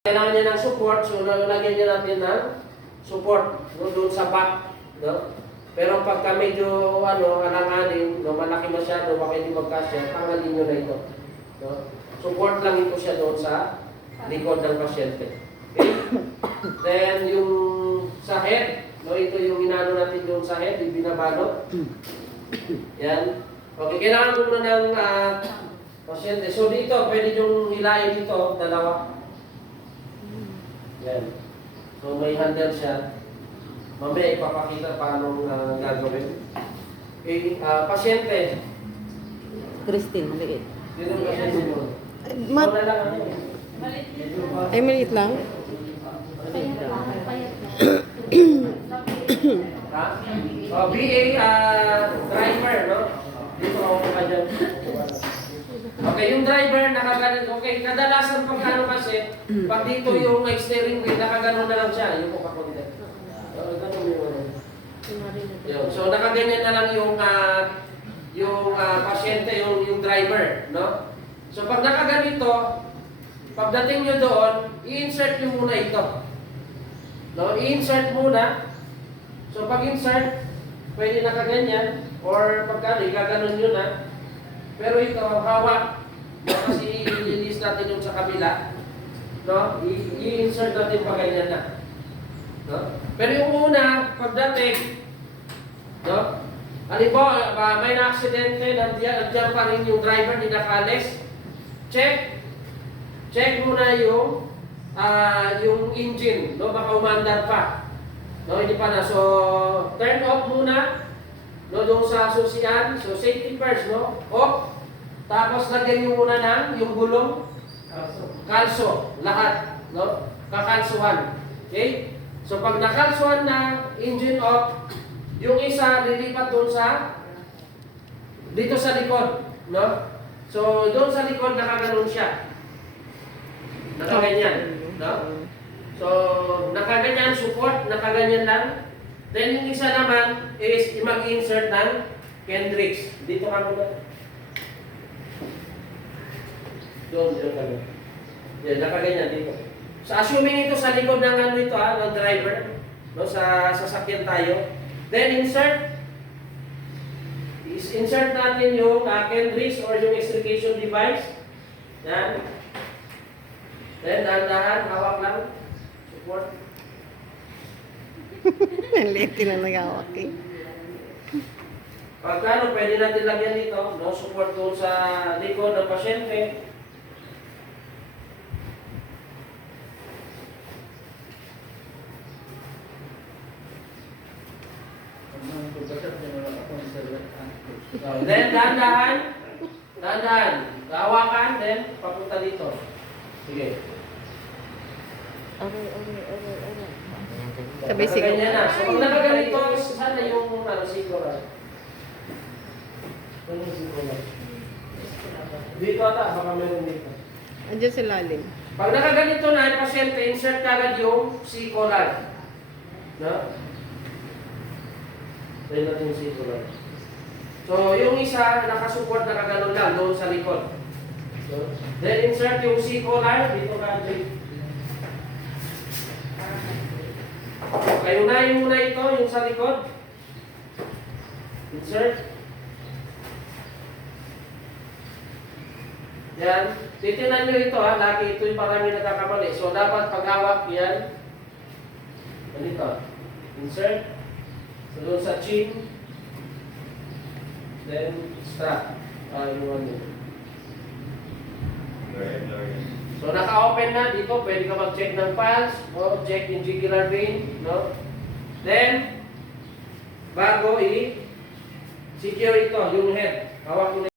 Kailangan niya ng support, so lalagyan niya natin ng support doon sa back. No? Pero pagka medyo alanganin, malaki masyado, baka hindi magkasya, tanggalin nyo na ito. No? Support lang ito siya doon sa likod ng pasyente. Okay? Then yung sa head, ito yung inano natin doon sa head, yung binabalot. Yan. Okay, kailangan ko muna ng pasyente. So dito, pwede yung hilahin dito, dalawa. Yan. So may handle siya. Mamaya ipapakita paano gagawin. Okay, pasyente. Christine, maliit. Dito ang pasyente mo. Mat- Ay, maliit lang? Ha? BA driver, no? Dito ako ka dyan. Okay, yung driver nakaganon. Okay, kadalasan pag ano kasi, pag dito yung steering wheel, nakaganon na lang siya. Yung kukakonte. Ganun yun. So, nakaganyan na lang yung pasyente, yung driver, no? So, pag nakaganito, pagdating nyo doon, i-insert nyo muna ito. No? I-insert muna. So, pag-insert, pwede nakaganyan, or pagka gaganon nyo na. Pero ito, hawak. Kasi i-release natin yung sa kabila. No? I-insert natin pa ganyan na. No? Pero yung una, pagdating, no? Halimbawa, may na-aksidente, nandiyan pa rin yung driver, hindi nakalis. Check. Check muna yung engine. No? Baka umandar pa. No? Hindi pa na. So, turn off muna. No, doon sa susian, so safety first, no? Off. Tapos lagyan nyo muna ng yung gulong kalso, lahat, no? Kakalsuhan. Okay? So pag nakalsuhan na, engine off, yung isa lilipat doon sa dito sa likod, no? So doon sa likod nakaganon siya. Nakaganyan, no? So nakaganyan support, nakaganyan lang. Then yung isa naman is mag-insert ng Kendricks. Dito ka muna. Doon ka muna. Yan, nakaganyan dito. So assuming ito sa likod ng ng driver, no, sa sasakyan tayo. Then insert natin yung Kendricks or yung extrication device. Yan. Then dahan-dahan, hawak lang. Support. Ang liit din ang nag-awak eh. Pagkano, pwede natin lagyan dito, no? Support doon sa likod ng pasyente. So, then, dahan-dahan, hawakan, then, papunta dito. Sige. Okay. Sabi ganyan na. So, pag nakaganito, sana yung siguro. Dito ata, baka meron dito. Andiyan sa lalim. Pag nakaganito na, yung pasyente, insert kagad yung C-collar. No? Tayo natin yung C-collar. So, yung isa, nakasupport, nakaganon lang, doon sa likod. So, then insert yung C-collar, dito ka, kayo na yung muna ito, yung sa likod. Insert. Yan. Titinan nyo ito ha, lagi ito yung parang nagkakamali. So dapat paghawak yan. Ganito. Insert. So doon sa chin. Then strap. Yung ano. So naka-open na dito, pwede ka mag-check ng pulse, o check yung jugular vein, no? Then bago i-secure ito, yung head. Hawak mo na